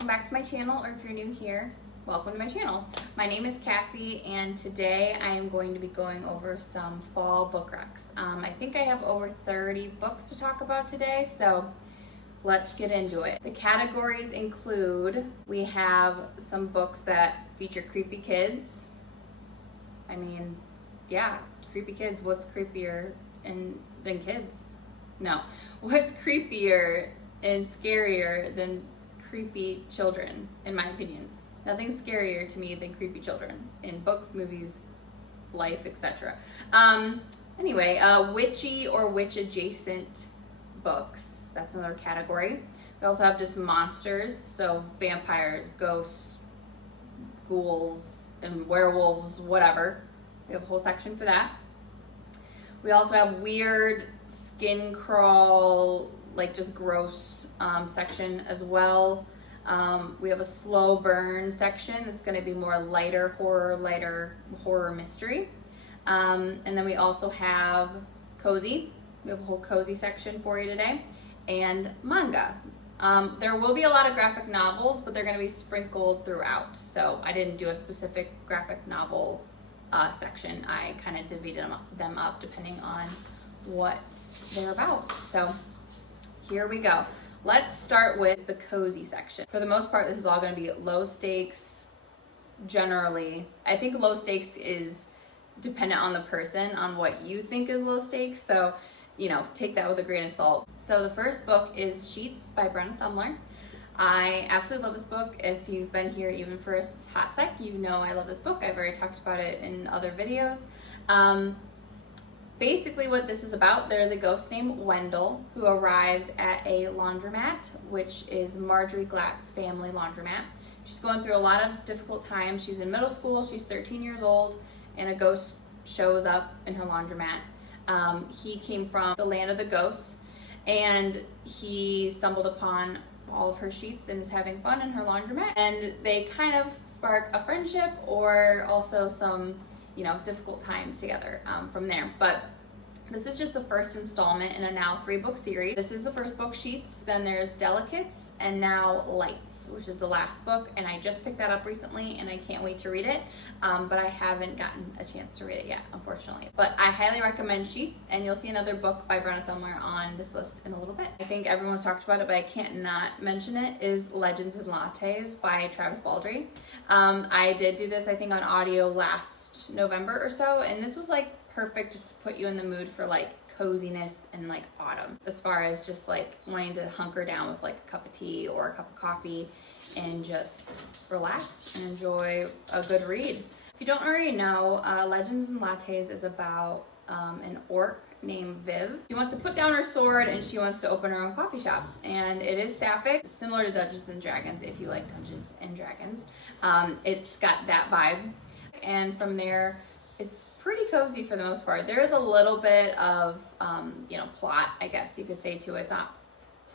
Welcome back to my channel, or if you're new here, welcome to my channel. My name is Cassie, and today I am going to be going over some fall book recs. I think I have over 30 books to talk about today, so let's get into it. The categories include, we have some books that feature creepy kids. I mean, yeah, creepy kids. What's creepier than kids? No. What's creepier and scarier than creepy children, in my opinion? Nothing's scarier to me than creepy children in books, movies, life, etc. Anyway, witchy or witch adjacent books. That's another category. We also have just monsters, so vampires, ghosts, ghouls, and werewolves, whatever. We have a whole section for that. We also have weird skin crawl, like just gross section as well. We have a slow burn section that's going to be more lighter horror mystery. And then we also have cozy. We have a whole cozy section for you today. And manga. There will be a lot of graphic novels, but they're going to be sprinkled throughout. So I didn't do a specific graphic novel section. I kind of divided them up depending on what they're about. So here we go. Let's start with the cozy section. For the most part, this is all going to be low stakes generally. I think low stakes is dependent on the person, on what you think is low stakes. So, take that with a grain of salt. So the first book is Sheets by Brenna Thumler. I absolutely love this book. If you've been here even for a hot sec, you know I love this book. I've already talked about it in other videos. Basically what this is about, there is a ghost named Wendell who arrives at a laundromat, which is Marjorie Glatt's family laundromat. She's going through a lot of difficult times. She's in middle school, she's 13 years old, and a ghost shows up in her laundromat. He came from the land of the ghosts, and he stumbled upon all of her sheets and is having fun in her laundromat. And they kind of spark a friendship or also some difficult times together from there. But this is just the first installment in a now 3-book series. This is the first book, Sheets, then there's Delicates, and now Lights, which is the last book, and I just picked that up recently and I can't wait to read it, but I haven't gotten a chance to read it yet, unfortunately. But I highly recommend Sheets, and you'll see another book by Brenna Thumler on this list in a little bit. I think everyone's talked about it, but I can't not mention it, is Legends and Lattes by Travis Baldree. I did do this, I think, on audio last November or so, and this was like perfect just to put you in the mood for like coziness and like autumn, as far as just like wanting to hunker down with like a cup of tea or a cup of coffee and just relax and enjoy a good read. If you don't already know, Legends and Lattes is about an orc named Viv. She wants to put down her sword and she wants to open her own coffee shop, and it is sapphic, similar to Dungeons and Dragons if you like Dungeons and Dragons. It's got that vibe, and from there it's pretty cozy for the most part. There is a little bit of plot, I guess you could say, to it. It's not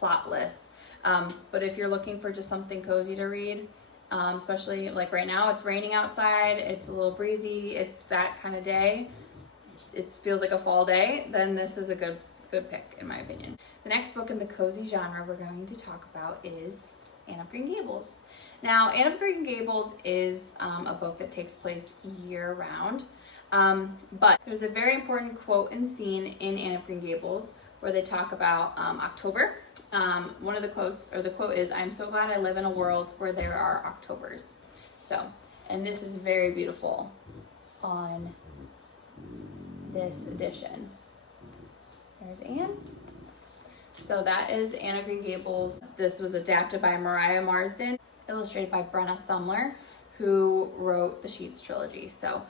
plotless, but if you're looking for just something cozy to read, especially like right now, it's raining outside, it's a little breezy, it's that kind of day, it feels like a fall day, then this is a good pick in my opinion. The next book in the cozy genre we're going to talk about is Anne of Green Gables. Now, Anne of Green Gables is a book that takes place year-round, but there's a very important quote and scene in Anne of Green Gables where they talk about October. One of the quotes, or the quote is, "I'm so glad I live in a world where there are Octobers." So, and this is very beautiful on this edition. There's Anne. So that is Anne of Green Gables. This was adapted by Mariah Marsden, illustrated by Brenna Thumler, who wrote the Sheets trilogy. So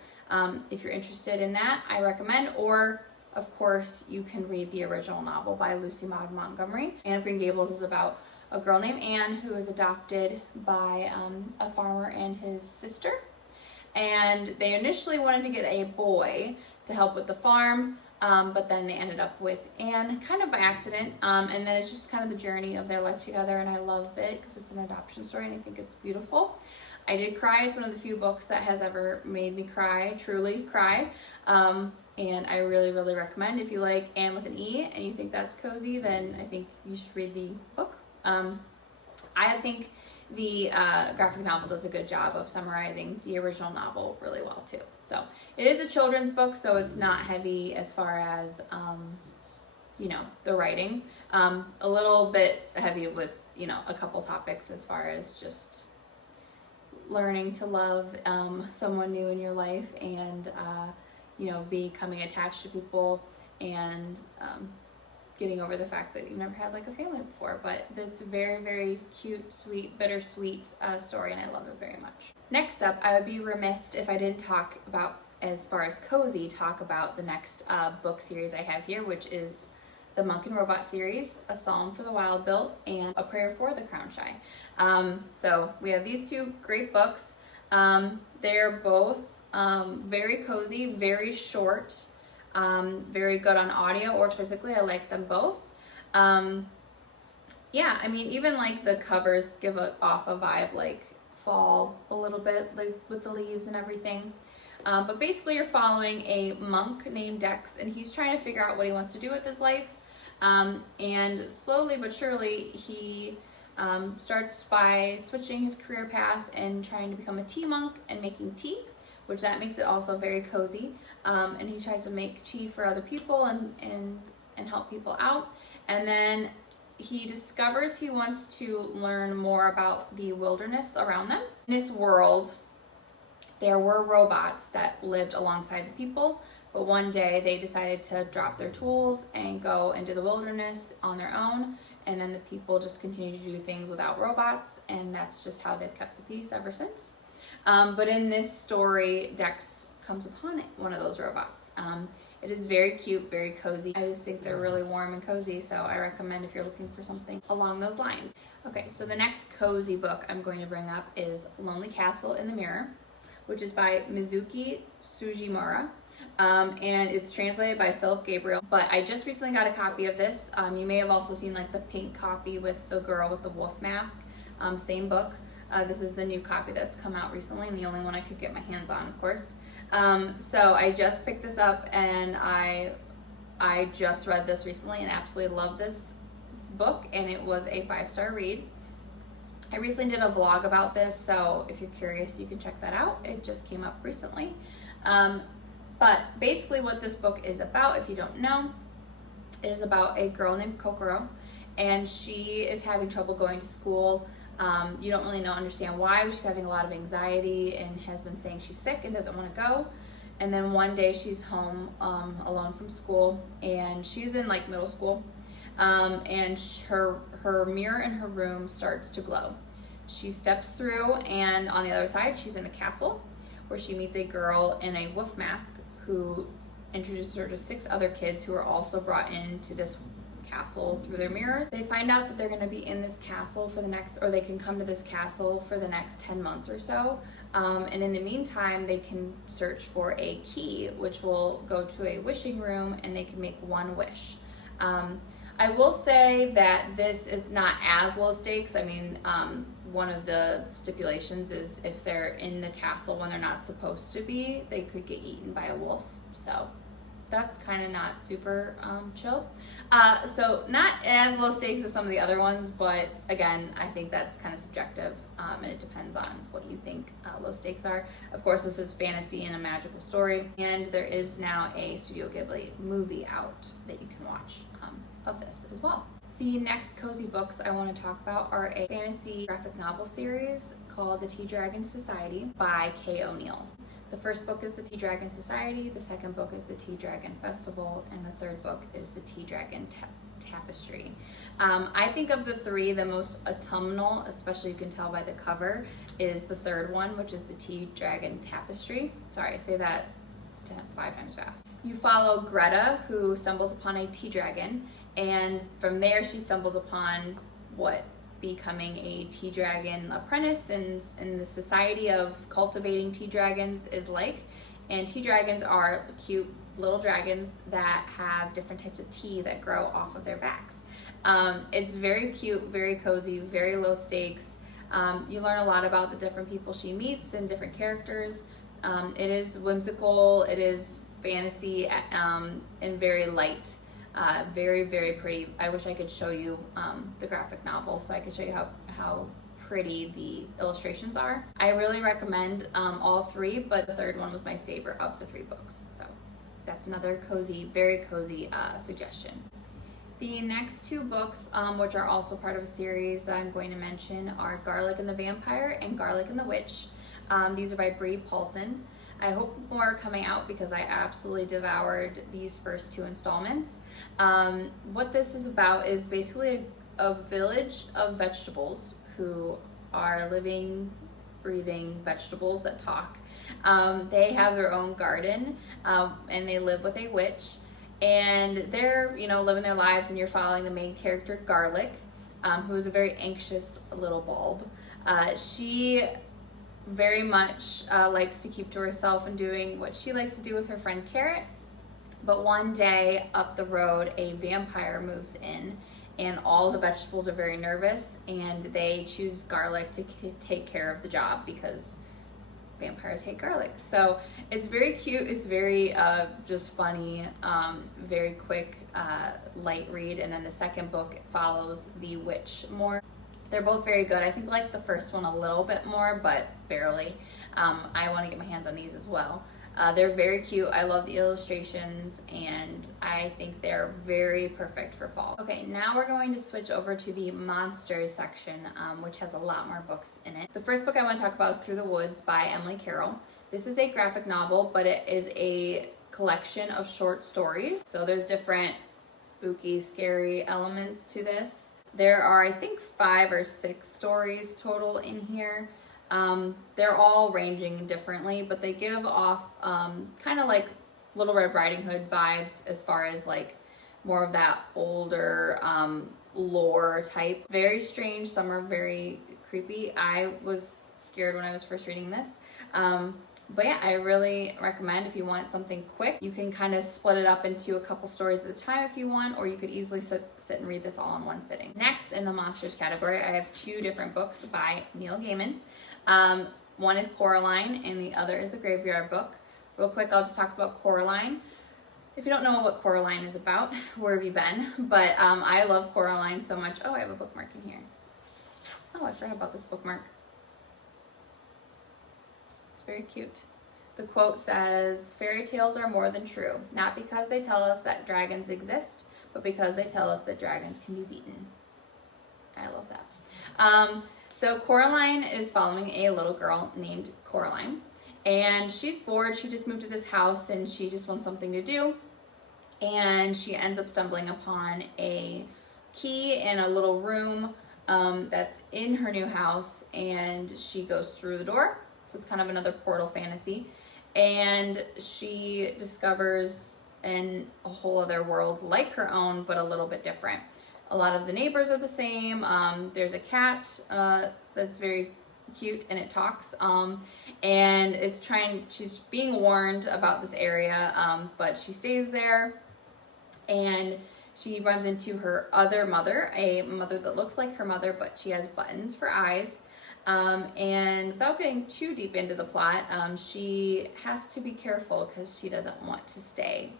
if you're interested in that, I recommend, or of course you can read the original novel by Lucy Maud Montgomery. Anne of Green Gables is about a girl named Anne who is adopted by a farmer and his sister, and they initially wanted to get a boy to help with the farm, but then they ended up with Anne kind of by accident, and then it's just kind of the journey of their life together, and I love it because it's an adoption story and I think it's beautiful. I did cry. It's one of the few books that has ever made me cry, truly cry, and I really, really recommend. If you like Anne with an E and you think that's cozy, then I think you should read the book. I think the graphic novel does a good job of summarizing the original novel really well too. So it is a children's book, so it's not heavy as far as the writing. A little bit heavy with a couple topics as far as just learning to love someone new in your life, and becoming attached to people, and getting over the fact that you've never had like a family before. But it's a very, very cute, sweet, bittersweet story, and I love it very much. Next up, I would be remiss if I didn't talk about, as far as cozy, talk about the next book series I have here, which is the Monk and Robot series, A Psalm for the Wild Built, and A Prayer for the Crown Shy. So we have these two great books. They're both very cozy, very short, very good on audio or physically. I like them both. Yeah, I mean, even like the covers give off a vibe like fall a little bit, like with the leaves and everything. But basically you're following a monk named Dex, and he's trying to figure out what he wants to do with his life. And slowly but surely he starts by switching his career path and trying to become a tea monk and making tea, which that makes it also very cozy. And he tries to make tea for other people and help people out. And then he discovers he wants to learn more about the wilderness around them. In this world, there were robots that lived alongside the people, but one day they decided to drop their tools and go into the wilderness on their own, and then the people just continue to do things without robots, and that's just how they've kept the peace ever since. But in this story, Dex comes upon one of those robots. It is very cute, very cozy. I just think they're really warm and cozy, so I recommend if you're looking for something along those lines. Okay, so the next cozy book I'm going to bring up is Lonely Castle in the Mirror, which is by Mizuki Sugimura. And it's translated by Philip Gabriel. But I just recently got a copy of this. You may have also seen like the pink copy with the girl with the wolf mask. Same book. This is the new copy that's come out recently, and the only one I could get my hands on, of course. So I just picked this up, and I just read this recently and absolutely loved this book, and it was a 5-star read. I recently did a vlog about this, so if you're curious, you can check that out. It just came up recently. But basically what this book is about, if you don't know, it is about a girl named Kokoro, and she is having trouble going to school. You don't really understand why, but she's having a lot of anxiety and has been saying she's sick and doesn't want to go. And then one day she's home alone from school, and she's in like middle school, and her mirror in her room starts to glow. She steps through, and on the other side she's in a castle where she meets a girl in a wolf mask who introduces her to 6 other kids who are also brought into this castle through their mirrors. They find out that they're going to be in this castle for the next, or they can come to this castle for the next 10 months or so. And in the meantime, they can search for a key, which will go to a wishing room, and they can make one wish. I will say that this is not as low stakes. I mean, one of the stipulations is if they're in the castle when they're not supposed to be, they could get eaten by a wolf. So that's kind of not super chill. So not as low stakes as some of the other ones, but again, I think that's kind of subjective, and it depends on what you think low stakes are. Of course, this is fantasy and a magical story, and there is now a Studio Ghibli movie out that you can watch of this as well. The next cozy books I want to talk about are a fantasy graphic novel series called The Tea Dragon Society by Kay O'Neill. The first book is The Tea Dragon Society, the second book is The Tea Dragon Festival, and the third book is The Tea Dragon Tapestry. I think of the three, the most autumnal, especially you can tell by the cover, is the third one, which is The Tea Dragon Tapestry. Sorry, I say that 5 times fast. You follow Greta, who stumbles upon a tea dragon, and from there she stumbles upon what becoming a tea dragon apprentice and the society of cultivating tea dragons is like. And tea dragons are cute little dragons that have different types of tea that grow off of their backs. It's very cute, very cozy, very low stakes. You learn a lot about the different people she meets and different characters. It is whimsical, it is fantasy, and very light. Very, very pretty. I wish I could show you the graphic novel so I could show you how pretty the illustrations are. I really recommend all three, but the third one was my favorite of the three books. So that's another cozy, very cozy suggestion. The next two books, which are also part of a series that I'm going to mention, are Garlic and the Vampire and Garlic and the Witch. These are by Bree Paulson. I hope more are coming out because I absolutely devoured these first two installments. What this is about is basically a village of vegetables who are living, breathing vegetables that talk. They have their own garden, and they live with a witch, and they're, you know, living their lives, and you're following the main character, Garlic, who is a very anxious little bulb. She very much likes to keep to herself and doing what she likes to do with her friend Carrot. But one day up the road, a vampire moves in, and all the vegetables are very nervous, and they choose Garlic to take care of the job because vampires hate garlic. So it's very cute. It's very just funny, very quick, light read. And then the second book follows the witch more. They're both very good. I think I like the first one a little bit more, but barely. I want to get my hands on these as well. They're very cute. I love the illustrations, and I think they're very perfect for fall. Okay, now we're going to switch over to the monsters section, which has a lot more books in it. The first book I want to talk about is Through the Woods by Emily Carroll. This is a graphic novel, but it is a collection of short stories. So there's different spooky, scary elements to this. There are, I think, 5 or 6 stories total in here. They're all ranging differently, but they give off kind of like Little Red Riding Hood vibes as far as like more of that older lore type. Very strange, some are very creepy. I was scared when I was first reading this. But yeah, I really recommend if you want something quick, you can kind of split it up into a couple stories at a time if you want, or you could easily sit and read this all in one sitting. Next, in the monsters category, I have 2 different books by Neil Gaiman. One is Coraline and the other is the Graveyard Book. Real quick, I'll just talk about Coraline. If you don't know what Coraline is about, where have you been? But I love Coraline so much. Oh, I have a bookmark in here. Oh, I forgot about this bookmark. Very cute. The quote says, "Fairy tales are more than true, not because they tell us that dragons exist, but because they tell us that dragons can be beaten." I love that. So Coraline is following a little girl named Coraline, and she's bored. She just moved to this house and she just wants something to do, and she ends up stumbling upon a key in a little room that's in her new house, and she goes through the door. So it's kind of another portal fantasy. And she discovers a whole other world like her own, but a little bit different. A lot of the neighbors are the same. There's a cat that's very cute and it talks. And she's being warned about this area, but she stays there. And she runs into her other mother, a mother that looks like her mother, but she has buttons for eyes. And without getting too deep into the plot, she has to be careful because she doesn't want to stay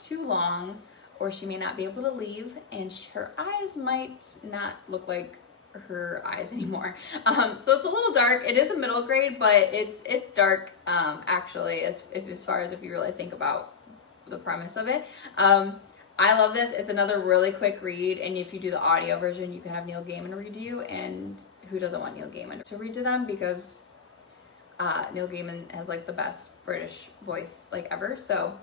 too long, or she may not be able to leave, and her eyes might not look like her eyes anymore. So it's a little dark. It is a middle grade, but it's dark actually, as far as if you really think about the premise of it. I love this. It's another really quick read, and if you do the audio version, you can have Neil Gaiman read to you, and who doesn't want Neil Gaiman to read to them, because Neil Gaiman has like the best British voice like ever. So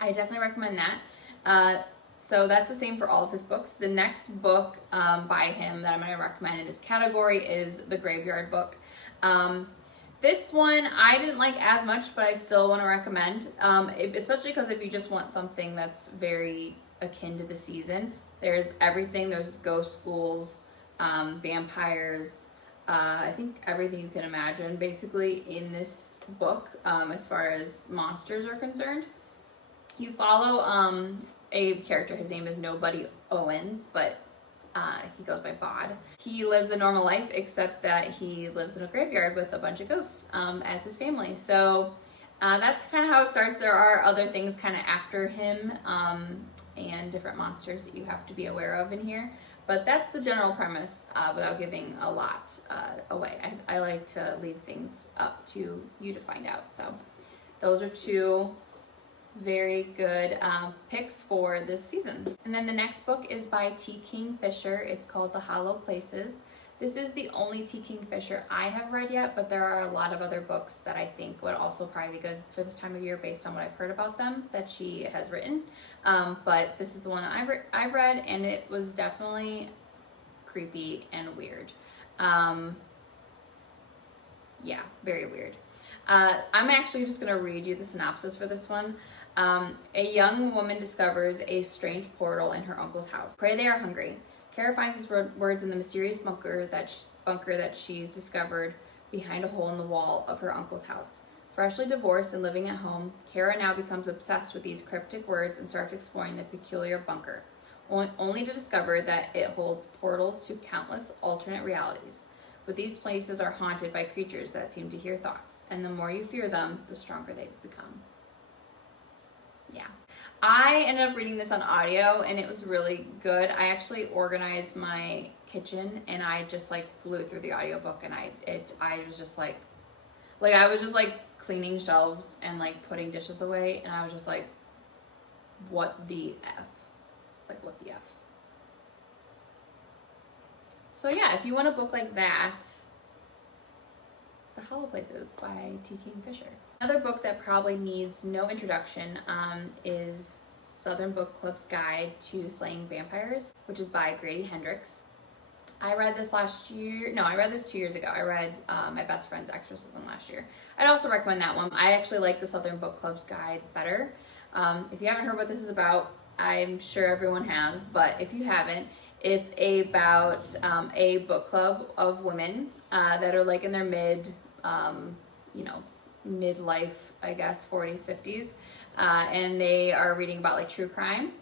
I definitely recommend that. So that's the same for all of his books. The next book by him that I'm going to recommend in this category is The Graveyard Book. This one I didn't like as much, but I still want to recommend, especially because if you just want something that's very akin to the season. There's everything. There's ghost schools, vampires, I think everything you can imagine basically in this book as far as monsters are concerned. You follow a character, his name is Nobody Owens, but he goes by Bod. He lives a normal life except that he lives in a graveyard with a bunch of ghosts as his family. So that's kind of how it starts. There are other things kind of after him and different monsters that you have to be aware of in here. But that's the general premise without giving a lot away. I like to leave things up to you to find out. So those are two very good picks for this season. And then the next book is by T. Kingfisher. It's called The Hollow Places. This is the only T. Kingfisher I have read yet, but there are a lot of other books that I think would also probably be good for this time of year based on what I've heard about them that she has written. But this is the one I've read, and it was definitely creepy and weird. Yeah, very weird. I'm actually just going to read you the synopsis for this one. A young woman discovers a strange portal in her uncle's house. Pray they are hungry. Kara finds these words in the mysterious bunker that she's discovered behind a hole in the wall of her uncle's house. Freshly divorced and living at home, Kara now becomes obsessed with these cryptic words and starts exploring the peculiar bunker, only to discover that it holds portals to countless alternate realities. But these places are haunted by creatures that seem to hear thoughts, and the more you fear them, the stronger they become. Yeah. I ended up reading this on audio, and it was really good. I actually organized my kitchen, and I just like flew through the audiobook, and I was just like I was just like cleaning shelves and like putting dishes away, and I was just like, what the F? Like, what the F? So yeah, if you want a book like that, The Hollow Places by T. Kingfisher. Another book that probably needs no introduction is Southern Book Club's Guide to Slaying Vampires, which is by Grady Hendrix. I read this last year. No, I read this 2 years ago. I read My Best Friend's Exorcism last year. I'd also recommend that one. I actually like the Southern Book Club's Guide better. If you haven't heard what this is about, I'm sure everyone has, but if you haven't, it's about a book club of women that are like in their midlife, I guess, 40s, 50s, and they are reading about like true crime.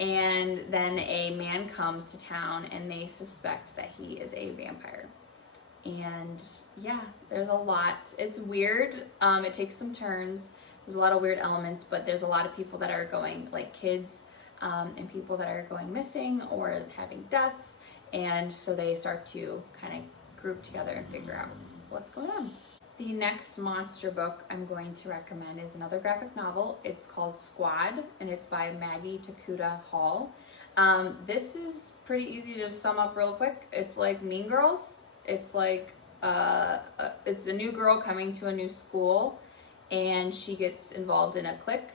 And then a man comes to town and they suspect that he is a vampire. And yeah, there's a lot. It's weird. It takes some turns. There's a lot of weird elements, but there's a lot of people that are going, like kids and people that are going missing or having deaths. And so they start to kind of group together and figure out what's going on. The next monster book I'm going to recommend is another graphic novel. It's called Squad, and it's by Maggie Takuta Hall. This is pretty easy to just sum up real quick. It's like Mean Girls. It's like it's a new girl coming to a new school, and she gets involved in a clique.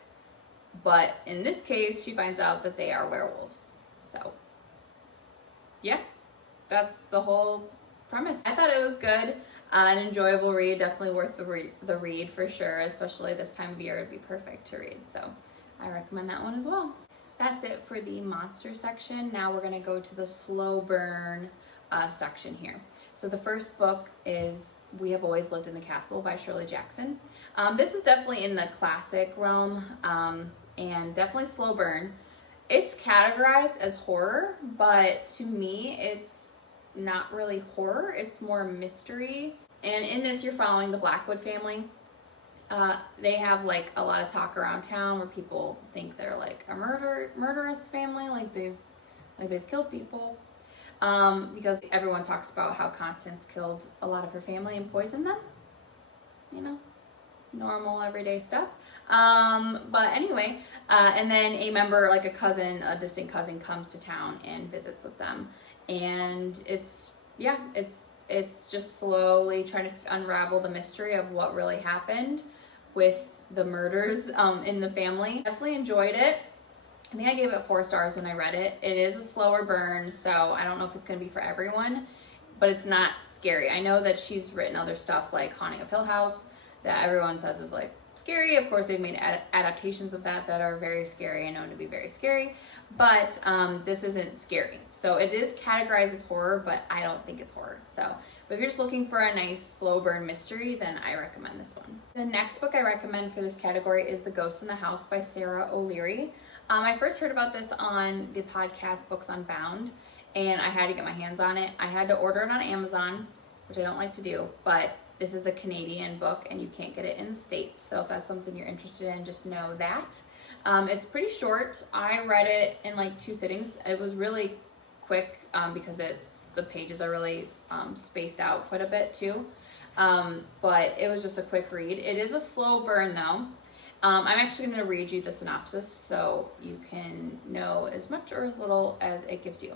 But in this case, she finds out that they are werewolves. So, yeah, that's the whole premise. I thought it was good. An enjoyable read, definitely worth the read for sure, especially this time of year, it'd be perfect to read. So I recommend that one as well. That's it for the monster section. Now we're gonna go to the slow burn section here. So the first book is We Have Always Lived in the Castle by Shirley Jackson. This is definitely in the classic realm and definitely slow burn. It's categorized as horror, but to me, it's not really horror, it's more mystery. And in this, you're following the Blackwood family. They have like a lot of talk around town where people think they're like a murderous family, like they've killed people. Because everyone talks about how Constance killed a lot of her family and poisoned them. You know, normal everyday stuff. But anyway, and then a member, like a distant cousin, comes to town and visits with them. And it's just slowly trying to unravel the mystery of what really happened with the murders in the family. Definitely enjoyed it. I think I gave it 4 stars when I read it. It is a slower burn, so I don't know if it's going to be for everyone, but it's not scary. I know that she's written other stuff like Haunting of Hill House that everyone says is like scary. Of course, they've made adaptations of that are very scary and known to be very scary, but this isn't scary. So it is categorized as horror, but I don't think it's horror. So, but if you're just looking for a nice slow burn mystery, then I recommend this one. The next book I recommend for this category is The Ghost in the House by Sarah O'Leary. I first heard about this on the podcast Books Unbound, and I had to get my hands on it. I had to order it on Amazon, which I don't like to do, but this is a Canadian book and you can't get it in the States. So if that's something you're interested in, just know that. It's pretty short. I read it in like 2 sittings. It was really quick because the pages are really spaced out quite a bit too. But it was just a quick read. It is a slow burn though. I'm actually going to read you the synopsis so you can know as much or as little as it gives you.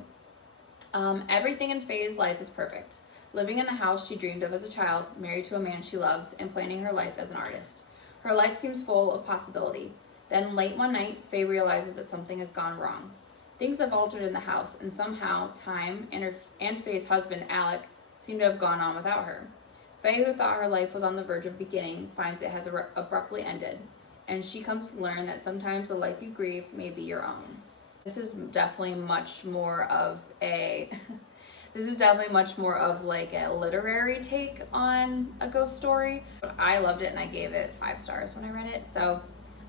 Everything in Faye's life is perfect. Living in the house she dreamed of as a child, married to a man she loves, and planning her life as an artist. Her life seems full of possibility. Then late one night, Faye realizes that something has gone wrong. Things have altered in the house, and somehow time and Faye's husband, Alec, seem to have gone on without her. Faye, who thought her life was on the verge of beginning, finds it has abruptly ended, and she comes to learn that sometimes the life you grieve may be your own. This is definitely much more of like a literary take on a ghost story. But I loved it and I gave it 5 stars when I read it, so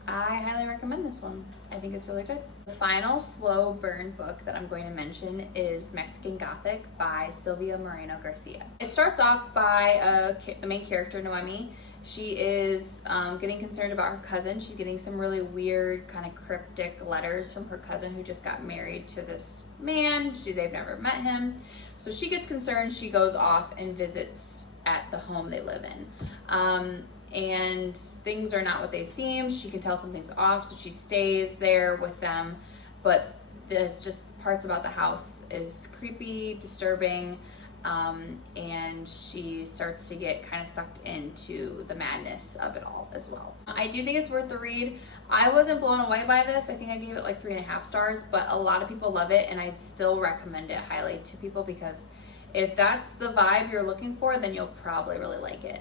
I highly recommend this one. I think it's really good. The final slow burn book that I'm going to mention is Mexican Gothic by Silvia Moreno Garcia. It starts off by the main character, Noemi. She is getting concerned about her cousin. She's getting some really weird, kind of cryptic letters from her cousin who just got married to this man. They've never met him. So she gets concerned. She goes off and visits at the home they live in. And things are not what they seem. She can tell something's off, so she stays there with them. But there's just parts about the house is creepy, disturbing, and she starts to get kind of sucked into the madness of it all as well. I do think it's worth the read. I wasn't blown away by this. I think I gave it like 3.5 stars, but a lot of people love it, and I'd still recommend it highly to people because if that's the vibe you're looking for, then you'll probably really like it.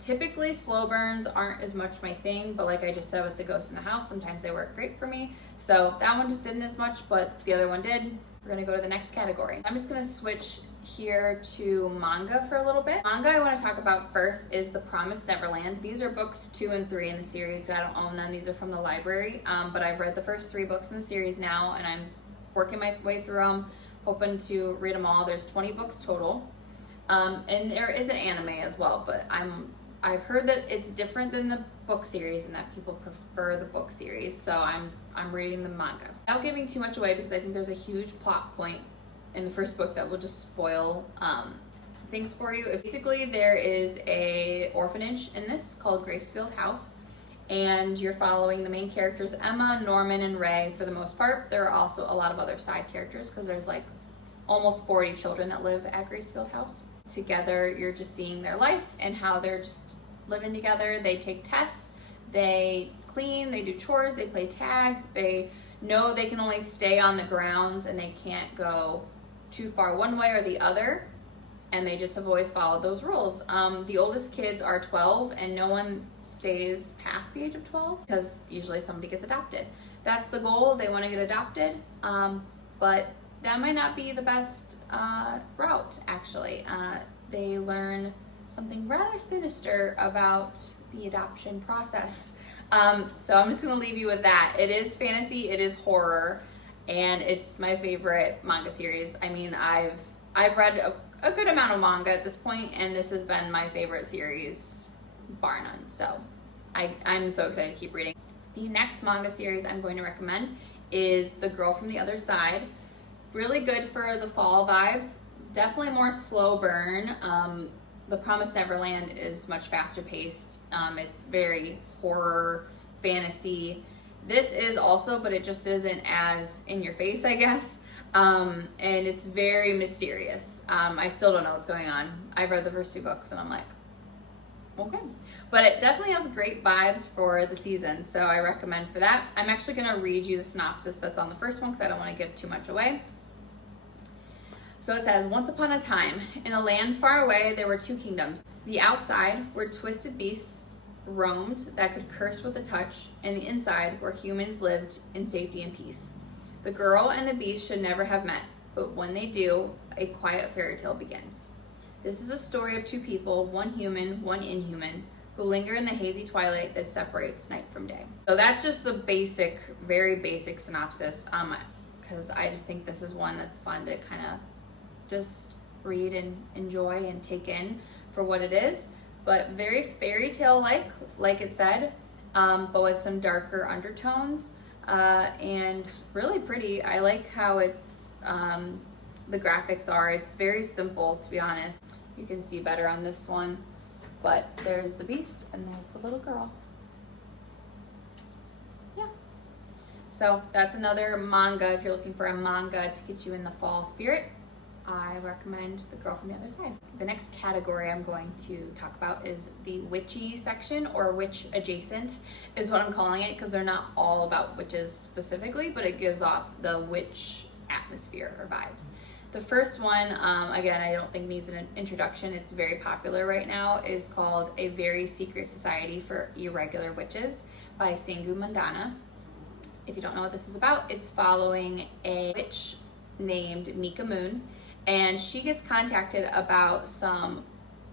Typically, slow burns aren't as much my thing, but like I just said with the Ghost in the House, sometimes they work great for me. So that one just didn't as much, but the other one did. We're gonna go to the next category. I'm just gonna switch here to manga for a little bit. Manga I want to talk about first is The Promised Neverland. These are books 2 and 3 in the series, so I don't own them. These are from the library, but I've read the first 3 books in the series now, and I'm working my way through them, hoping to read them all. There's 20 books total, and there is an anime as well, but I've heard that it's different than the book series and that people prefer the book series, so I'm reading the manga. Without giving too much away, because I think there's a huge plot point in the first book that will just spoil things for you. Basically, there is a orphanage in this called Gracefield House, and you're following the main characters Emma, Norman, and Ray for the most part. There are also a lot of other side characters because there's like almost 40 children that live at Gracefield House. Together, you're just seeing their life and how they're just living together. They take tests, they clean, they do chores, they play tag. They know they can only stay on the grounds and they can't go too far one way or the other, and they just have always followed those rules. The oldest kids are 12 and no one stays past the age of 12 because usually somebody gets adopted. That's the goal. They want to get adopted, but that might not be the best route, actually. They learn something rather sinister about the adoption process. So I'm just going to leave you with that. It is fantasy, it is horror, and it's my favorite manga series. I mean, I've read a good amount of manga at this point, and this has been my favorite series, bar none. So I'm so excited to keep reading. The next manga series I'm going to recommend is The Girl from the Other Side. Really good for the fall vibes. Definitely more slow burn. The Promised Neverland is much faster paced. It's very horror, fantasy. This is also, but it just isn't as in your face, I guess. And it's very mysterious. I still don't know what's going on. I've read the first 2 books and I'm like, okay. But it definitely has great vibes for the season, so I recommend for that. I'm actually going to read you the synopsis that's on the first one because I don't want to give too much away. So it says, once upon a time, in a land far away, there were 2 kingdoms. The outside, where twisted beasts roamed that could curse with a touch, and the inside, where humans lived in safety and peace. The girl and the beast should never have met, but when they do, a quiet fairy tale begins. This is a story of 2 people, one human, one inhuman, who linger in the hazy twilight that separates night from day. So that's just the basic, very basic synopsis, because I just think this is one that's fun to kind of just read and enjoy and take in for what it is, but very fairy tale like it said, but with some darker undertones, and really pretty. I like how it's the graphics are. It's very simple, to be honest. You can see better on this one, but there's the beast and there's the little girl. Yeah. So that's another manga. If you're looking for a manga to get you in the fall spirit, I recommend The Girl from the Other Side. The next category I'm going to talk about is the witchy section, or witch adjacent is what I'm calling it, because they're not all about witches specifically, but it gives off the witch atmosphere or vibes. The first one, again, I don't think needs an introduction. It's very popular right now, is called A Very Secret Society for Irregular Witches by Sangu Mandana. If you don't know what this is about, it's following a witch named Mika Moon, and she gets contacted about some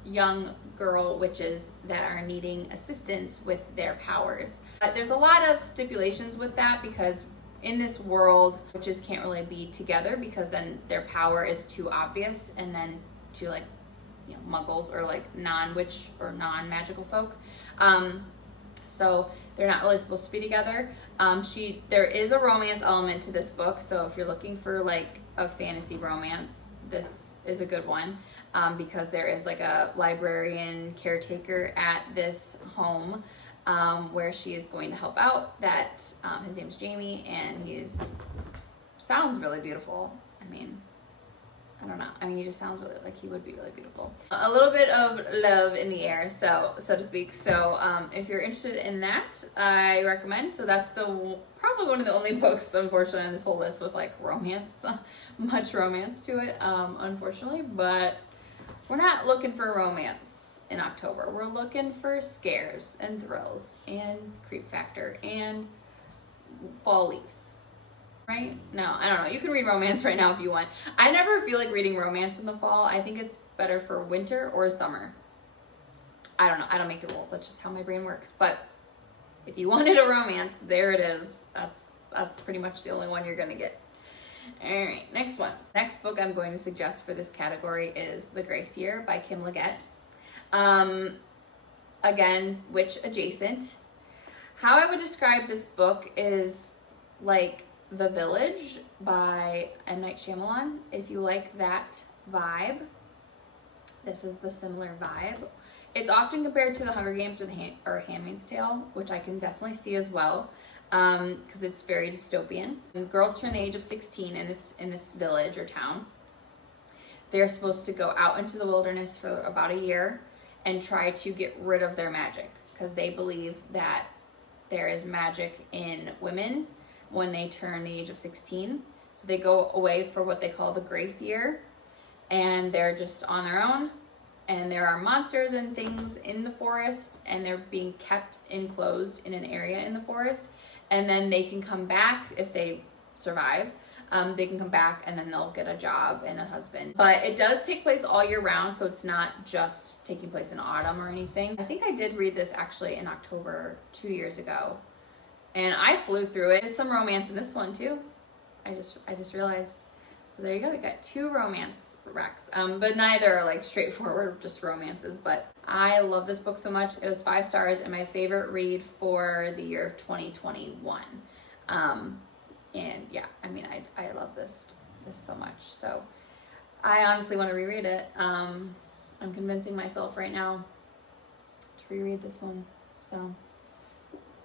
young girl witches that are needing assistance with their powers. But there's a lot of stipulations with that, because in this world, witches can't really be together because then their power is too obvious, and then to like, you know, muggles or like non-witch or non-magical folk. So they're not really supposed to be together. There is a romance element to this book, so if you're looking for like a fantasy romance, this is a good one, because there is like a librarian caretaker at this home where she is going to help out. His name's Jamie, and sounds really beautiful. I mean, I don't know. I mean, he just sounds really like he would be really beautiful. A little bit of love in the air, so to speak. So if you're interested in that, I recommend. So that's probably one of the only books, unfortunately, on this whole list with like romance, much romance to it, unfortunately. But we're not looking for romance in October. We're looking for scares and thrills and creep factor and fall leaves. Right? No, I don't know. You can read romance right now if you want. I never feel like reading romance in the fall. I think it's better for winter or summer. I don't know. I don't make the rules. That's just how my brain works. But if you wanted a romance, there it is. That's pretty much the only one you're going to get. All right, next one. Next book I'm going to suggest for this category is The Grace Year by Kim Leggett. Again, witch adjacent. How I would describe this book is like The Village by M. Night Shyamalan. If you like that vibe, this is the similar vibe. It's often compared to The Hunger Games or Handmaid's Tale, which I can definitely see as well, because it's very dystopian. When girls turn the age of 16 in this village or town, they're supposed to go out into the wilderness for about a year and try to get rid of their magic, because they believe that there is magic in women when they turn the age of 16. So they go away for what they call the Grace Year, and they're just on their own, and there are monsters and things in the forest, and they're being kept enclosed in an area in the forest, and then they can come back if they survive. They can come back and then they'll get a job and a husband. But it does take place all year round, so it's not just taking place in autumn or anything. I think I did read this actually in October 2 years ago, and I flew through it. There's some romance in this one too. I just realized. So there you go. We got 2 romance recs, but neither are like straightforward, just romances. But I love this book so much. It was 5 stars and my favorite read for the year of 2021. And yeah, I mean, I love this so much. So I honestly want to reread it. I'm convincing myself right now to reread this one. So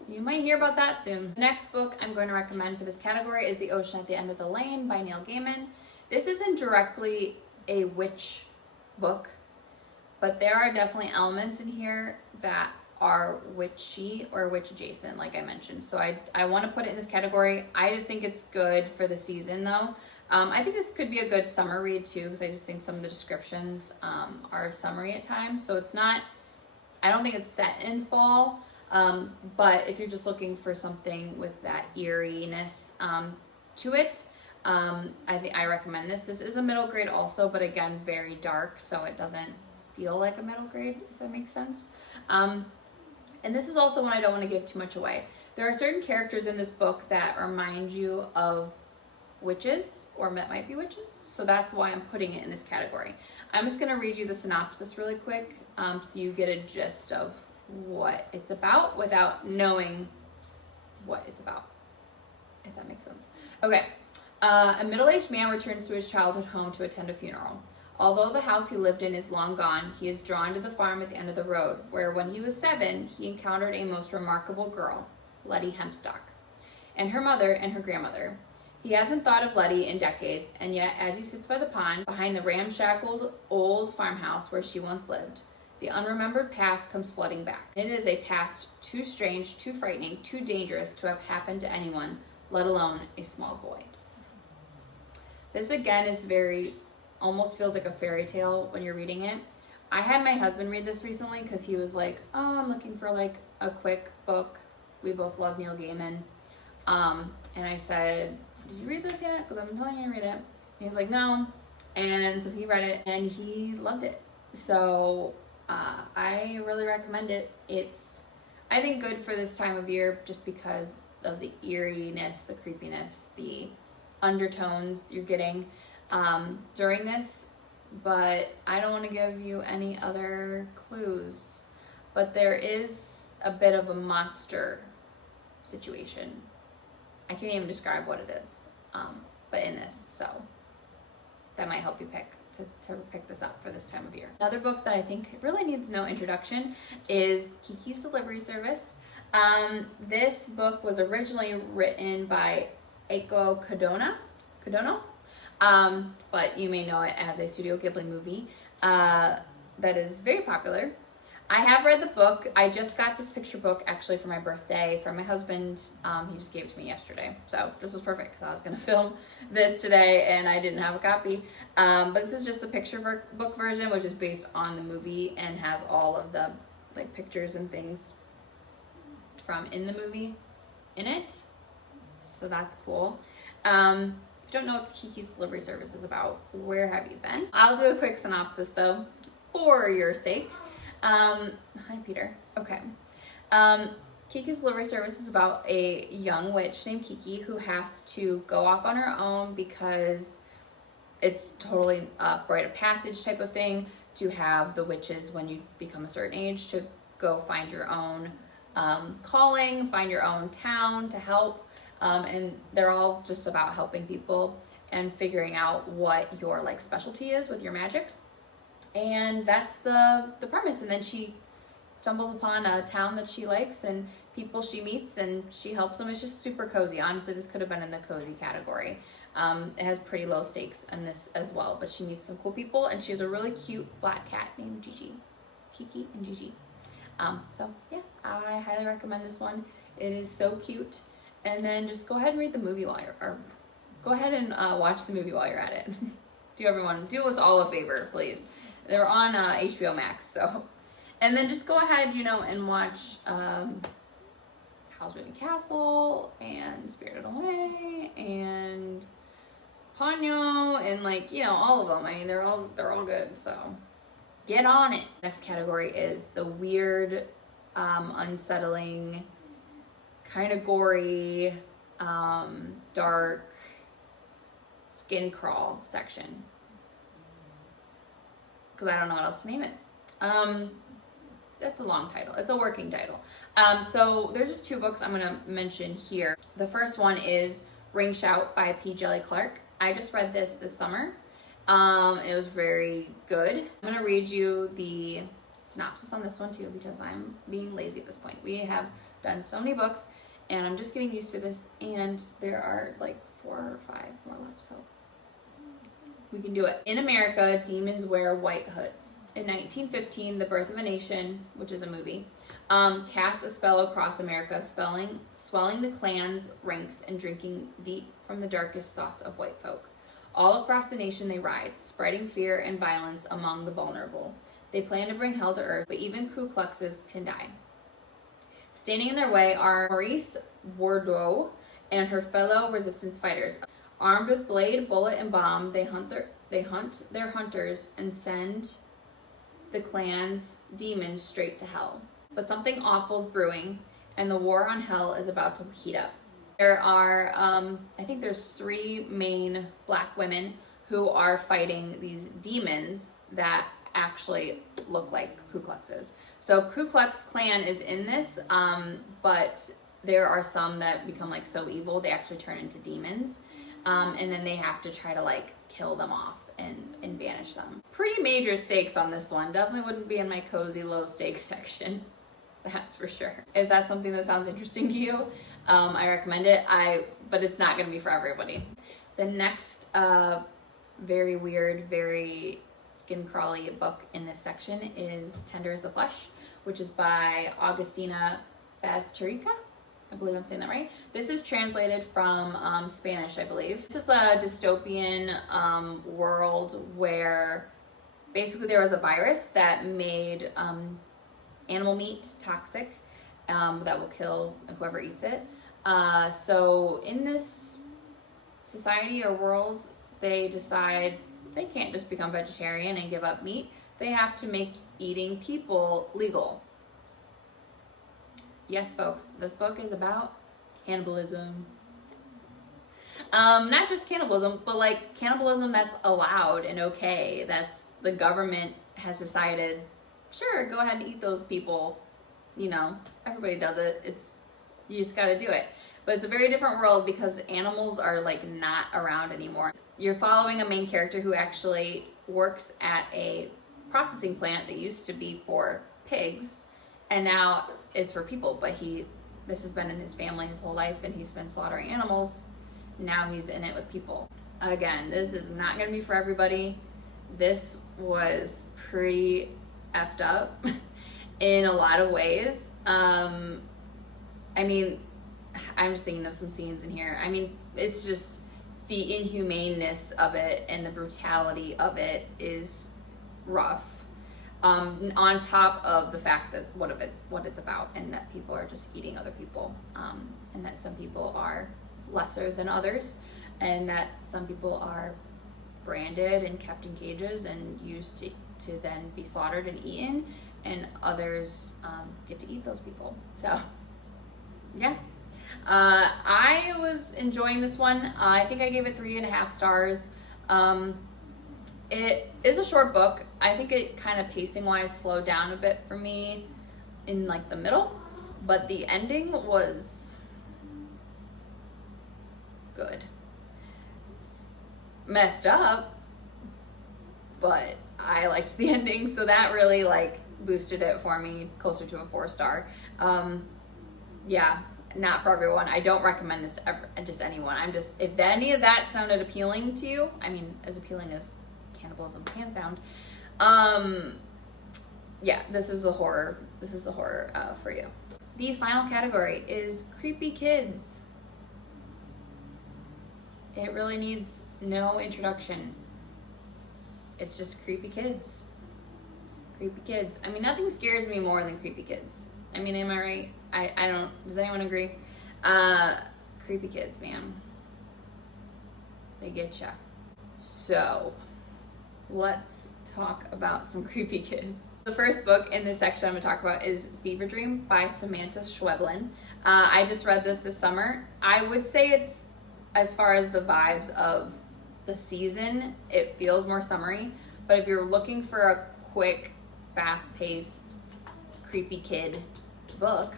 you might hear about that soon. The next book I'm going to recommend for this category is The Ocean at the End of the Lane by Neil Gaiman. This isn't directly a witch book, but there are definitely elements in here that are witchy or witch adjacent, like I mentioned. So I want to put it in this category. I just think it's good for the season though. I think this could be a good summer read too, because I just think some of the descriptions are summery at times. So it's not, I don't think it's set in fall, but if you're just looking for something with that eeriness to it, I recommend this. This is a middle grade also, but again, very dark, so it doesn't feel like a middle grade, if that makes sense. And this is also one I don't want to give too much away. There are certain characters in this book that remind you of witches, or that might be witches, so that's why I'm putting it in this category. I'm just going to read you the synopsis really quick, so you get a gist of what it's about without knowing what it's about, if that makes sense. Okay. A middle-aged man returns to his childhood home to attend a funeral. Although the house he lived in is long gone, he is drawn to the farm at the end of the road, where when he was 7, he encountered a most remarkable girl, Letty Hempstock, and her mother and her grandmother. He hasn't thought of Letty in decades, and yet as he sits by the pond, behind the ramshackle old farmhouse where she once lived, the unremembered past comes flooding back. It is a past too strange, too frightening, too dangerous to have happened to anyone, let alone a small boy. This again is almost feels like a fairy tale when you're reading it. I had my husband read this recently because he was like, oh, I'm looking for like a quick book. We both love Neil Gaiman. And I said, did you read this yet? Because I've been telling you to read it. And he's like, no. And so he read it and he loved it. So I really recommend it. It's, I think, good for this time of year just because of the eeriness, the creepiness, the undertones you're getting during this. But I don't want to give you any other clues. But there is a bit of a monster situation. I can't even describe what it is, but in this, so that might help you to pick this up for this time of year. Another book that I think really needs no introduction is Kiki's Delivery Service. This book was originally written by Eiko Kodono, but you may know it as a Studio Ghibli movie that is very popular. I have read the book. I just got this picture book actually for my birthday from my husband. He just gave it to me yesterday. So this was perfect because I was going to film this today and I didn't have a copy. But this is just the picture book version, which is based on the movie and has all of the like pictures and things from in the movie in it. So that's cool. If you don't know what Kiki's Delivery Service is about, where have you been? I'll do a quick synopsis though, for your sake. Hi Peter. Okay. Kiki's Delivery Service is about a young witch named Kiki who has to go off on her own because it's totally a rite of passage type of thing to have the witches when you become a certain age to go find your own calling, find your own town to help. And they're all just about helping people and figuring out what your like specialty is with your magic. And that's the premise. And then she stumbles upon a town that she likes and people she meets and she helps them. It's just super cozy. Honestly, this could have been in the cozy category. It has pretty low stakes in this as well, but she meets some cool people and she has a really cute black cat named Gigi. Kiki and Gigi. So yeah, I highly recommend this one. It is so cute. And then just go ahead and read the movie go ahead and watch the movie while you're at it. Do us all a favor, please. They're on HBO Max, so. And then just go ahead, and watch Howl's Moving Castle and Spirited Away and Ponyo and all of them. I mean, they're all good, so get on it. Next category is the weird, unsettling, kind of gory, dark skin crawl section. Because I don't know what else to name it. That's a long title. It's a working title. So there's just 2 books I'm going to mention here. The first one is Ring Shout by P. Jelly Clark. I just read this summer. It was very good. I'm going to read you the synopsis on this one too because I'm being lazy at this point. We have done so many books and I'm just getting used to this and there are like 4 or 5 more left, so we can do it. In America, demons wear white hoods. In 1915, The Birth of a Nation, which is a movie, cast a spell across America, swelling the clan's ranks and drinking deep from the darkest thoughts of white folk. All across the nation they ride, spreading fear and violence among the vulnerable. They plan to bring hell to earth, but even Ku Kluxes can die. Standing in their way are Maurice Bourdeau and her fellow resistance fighters. Armed with blade, bullet, and bomb, they hunt their hunters and send the clan's demons straight to hell. But something awful's brewing, and the war on hell is about to heat up. There are, I think there's 3 main black women who are fighting these demons that actually look like Ku Kluxes. So Ku Klux Klan is in this, but there are some that become like so evil they actually turn into demons. and then they have to try to like kill them off and banish them. Pretty major stakes on this one. Definitely wouldn't be in my cozy low stakes section. That's for sure. If that's something that sounds interesting to you, I recommend it. But it's not going to be for everybody. The next very weird, very skin crawly book in this section is Tender as the Flesh, which is by Augustina Bazterrica. I believe I'm saying that right. This is translated from Spanish, I believe. This is a dystopian world where basically there was a virus that made animal meat toxic that will kill whoever eats it. So in this society or world, they decide they can't just become vegetarian and give up meat. They have to make eating people legal. Yes, folks, this book is about cannibalism. Not just cannibalism, but like cannibalism that's allowed and okay. That's the government has decided, sure, go ahead and eat those people. You know, everybody does it. You just gotta do it. But it's a very different world because animals are like not around anymore. You're following a main character who actually works at a processing plant that used to be for pigs and now is for people. But this has been in his family his whole life, and he's been slaughtering animals. Now he's in it with people. Again, this is not gonna be for everybody. This was pretty effed up in a lot of ways. I mean, I'm just thinking of some scenes in here. I mean, it's just the inhumaneness of it and the brutality of it is rough. On top of the fact that what it's about, and that people are just eating other people, and that some people are lesser than others, and that some people are branded and kept in cages and used to then be slaughtered and eaten, and others get to eat those people. So yeah, I was enjoying this one. I think I gave it 3.5 stars. It is a short book. I think it kind of pacing wise slowed down a bit for me in like the middle, but the ending was good. Messed up, but I liked the ending, so that really like boosted it for me closer to a 4-star. Yeah, not for everyone. I don't recommend this to just anyone. If any of that sounded appealing to you, I mean, as appealing as cannibalism can sound, yeah, this is the horror for you. The final category is creepy kids. It really needs no introduction. It's just creepy kids. Creepy kids. I mean, nothing scares me more than creepy kids. I mean, am I right? I don't, does anyone agree? Creepy kids, man. They get ya. So, let's talk about some creepy kids. The first book in this section I'm going to talk about is Fever Dream by Samantha Schweblin. I just read this summer. I would say it's, as far as the vibes of the season, it feels more summery. But if you're looking for a quick, fast-paced, creepy kid book,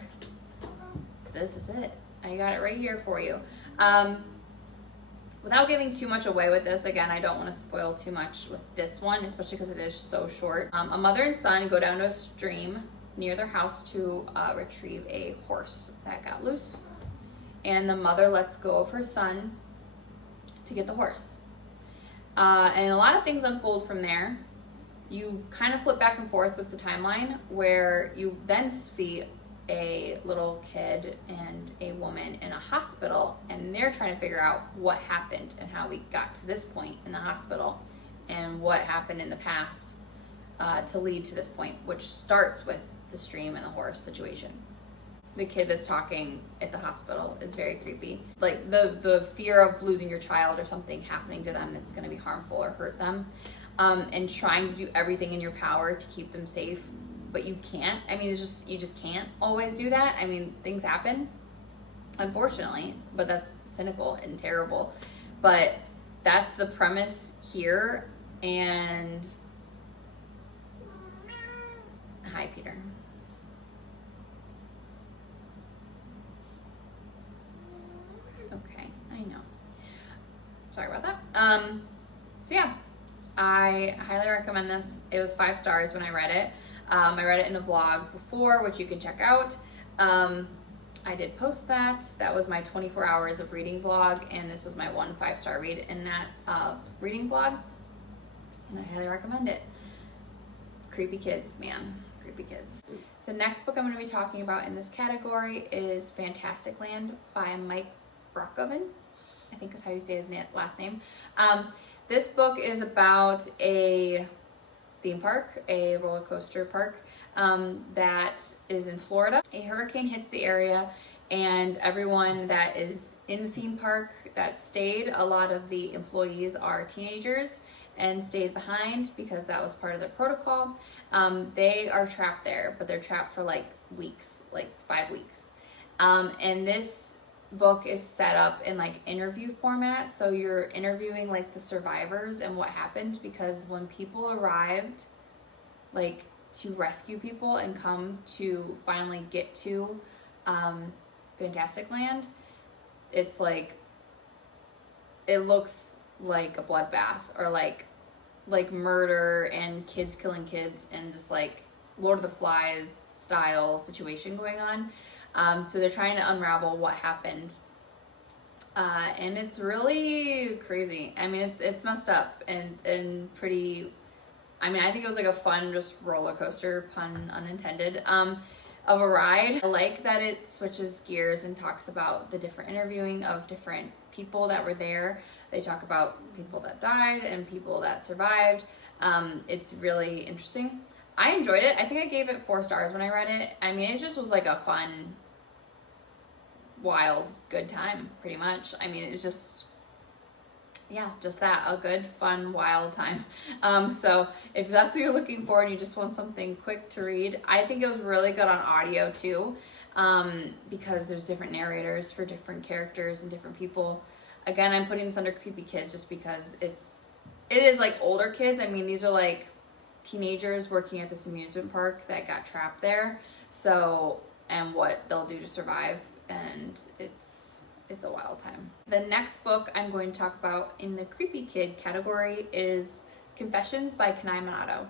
this is it. I got it right here for you. Without giving too much away with this, again, I don't want to spoil too much with this one, especially because it is so short. A mother and son go down to a stream near their house to retrieve a horse that got loose. And the mother lets go of her son to get the horse. And a lot of things unfold from there. You kind of flip back and forth with the timeline, where you then see a little kid and a woman in a hospital, and they're trying to figure out what happened and how we got to this point in the hospital and what happened in the past to lead to this point, which starts with the stream and the horse situation. The kid that's talking at the hospital is very creepy. Like the fear of losing your child or something happening to them that's going to be harmful or hurt them, and trying to do everything in your power to keep them safe, but you can't. I mean, you just can't always do that. I mean, things happen, unfortunately, but that's cynical and terrible. But that's the premise here. And hi, Peter. Okay, I know. sorry about that. So yeah, I highly recommend this. It was 5 stars when I read it. I read it in a vlog before, which you can check out. I did post that. That was my 24 hours of reading vlog, and this was my 1 5-star read in that reading vlog, and I highly recommend it. Creepy kids, man, creepy kids. The next book I'm going to be talking about in this category is Fantastic Land by Mike Brockovin, I think is how you say his last name. This book is about a theme park, a roller coaster park that is in Florida. A hurricane hits the area, and everyone that is in the theme park that stayed, a lot of the employees are teenagers and stayed behind because that was part of their protocol. They are trapped there, but they're trapped for like weeks, like 5 weeks. And this book is set up in like interview format, so you're interviewing like the survivors and what happened, because when people arrived like to rescue people and come to finally get to Fantastic Land, it's like, it looks like a bloodbath, or like murder and kids killing kids and just like Lord of the Flies style situation going on. So they're trying to unravel what happened, and it's really crazy. I mean, it's messed up and pretty. I mean, I think it was like a fun, just roller coaster, pun unintended, of a ride. I like that it switches gears and talks about the different interviewing of different people that were there. They talk about people that died and people that survived. It's really interesting. I enjoyed it. I think I gave it 4 stars when I read it. I mean, it just was like a fun, wild, good time, pretty much. I mean, it's just, yeah, just that, a good, fun, wild time. So if that's what you're looking for and you just want something quick to read, I think it was really good on audio too, because there's different narrators for different characters and different people. Again, I'm putting this under creepy kids just because it is like older kids. I mean, these are like teenagers working at this amusement park that got trapped there. So, and what they'll do to survive, and it's a wild time. The next book I'm going to talk about in the creepy kid category is Confessions by Kanai Minato.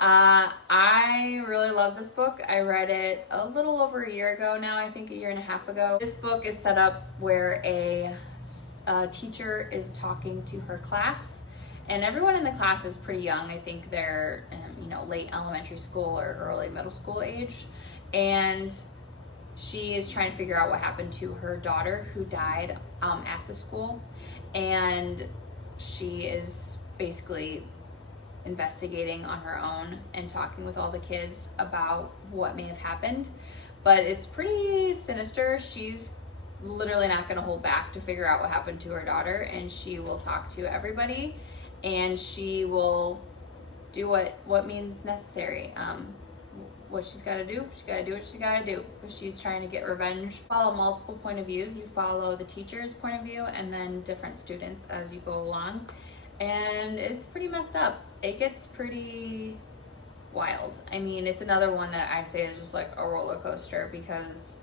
I really love this book. I read it a little over a year ago now, I think a year and a half ago. This book is set up where a teacher is talking to her class, and everyone in the class is pretty young. I think they're late elementary school or early middle school age, and she is trying to figure out what happened to her daughter who died at the school, and she is basically investigating on her own and talking with all the kids about what may have happened. But it's pretty sinister. She's literally not going to hold back to figure out what happened to her daughter, and she will talk to everybody, and she will do what means necessary. What she's got to do, she's got to do what she's got to do, because she's trying to get revenge. Follow multiple point of views. You follow the teacher's point of view and then different students as you go along, and it's pretty messed up. It gets pretty wild. I mean, it's another one that I say is just like a roller coaster, because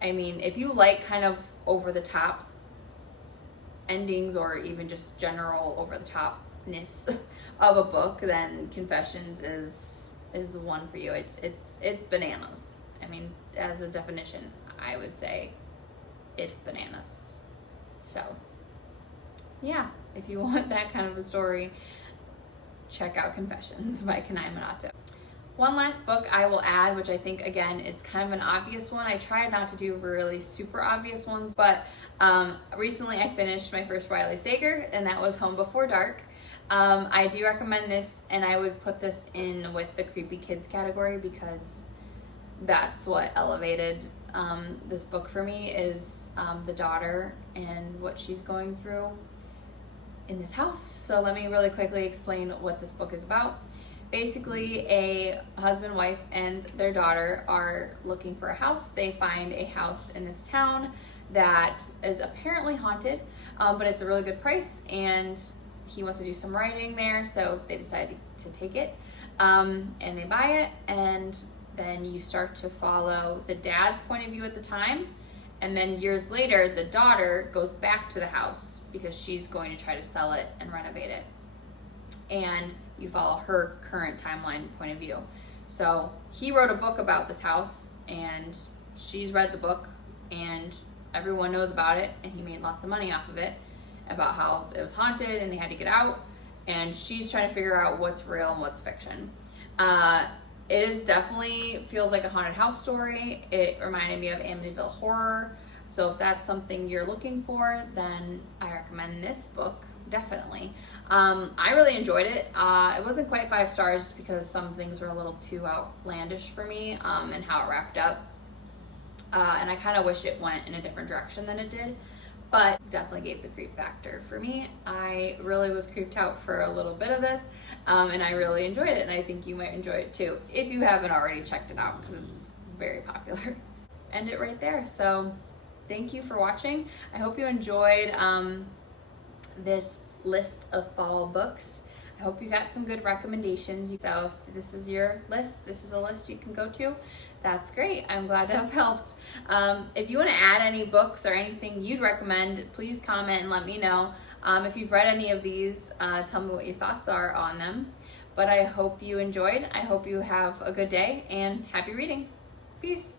I mean, if you like kind of over the top endings or even just general over the topness of a book, then Confessions is one for you. It's bananas. I mean, as a definition, I would say it's bananas. So yeah, if you want that kind of a story, check out Confessions by Kanai Minato. One last book I will add, which I think again is kind of an obvious one. I tried not to do really super obvious ones, but recently I finished my first Riley Sager, and that was Home Before Dark. I do recommend this, and I would put this in with the creepy kids category, because that's what elevated this book for me, is the daughter and what she's going through in this house. So let me really quickly explain what this book is about. Basically, a husband, wife, and their daughter are looking for a house. They find a house in this town that is apparently haunted, but it's a really good price, and he wants to do some writing there, so they decided to take it, and they buy it, and then you start to follow the dad's point of view at the time, And then years later, the daughter goes back to the house because she's going to try to sell it and renovate it. And you follow her current timeline point of view. So he wrote a book about this house, and she's read the book, and everyone knows about it, and he made lots of money off of it, about how it was haunted and they had to get out, and she's trying to figure out what's real and what's fiction. It is definitely feels like a haunted house story. It reminded me of Amityville Horror. So if that's something you're looking for, then I recommend this book, definitely. I really enjoyed it. It wasn't quite 5 stars just because some things were a little too outlandish for me, and how it wrapped up. And I kind of wish it went in a different direction than it did, but definitely gave the creep factor for me. I really was creeped out for a little bit of this, and I really enjoyed it, and I think you might enjoy it too if you haven't already checked it out, because it's very popular. End it right there. So thank you for watching. I hope you enjoyed this list of fall books. I hope you got some good recommendations. So if this is your list, this is a list you can go to, that's great. I'm glad to have helped. If you want to add any books or anything you'd recommend, please comment and let me know. If you've read any of these, tell me what your thoughts are on them. But I hope you enjoyed. I hope you have a good day and happy reading. Peace.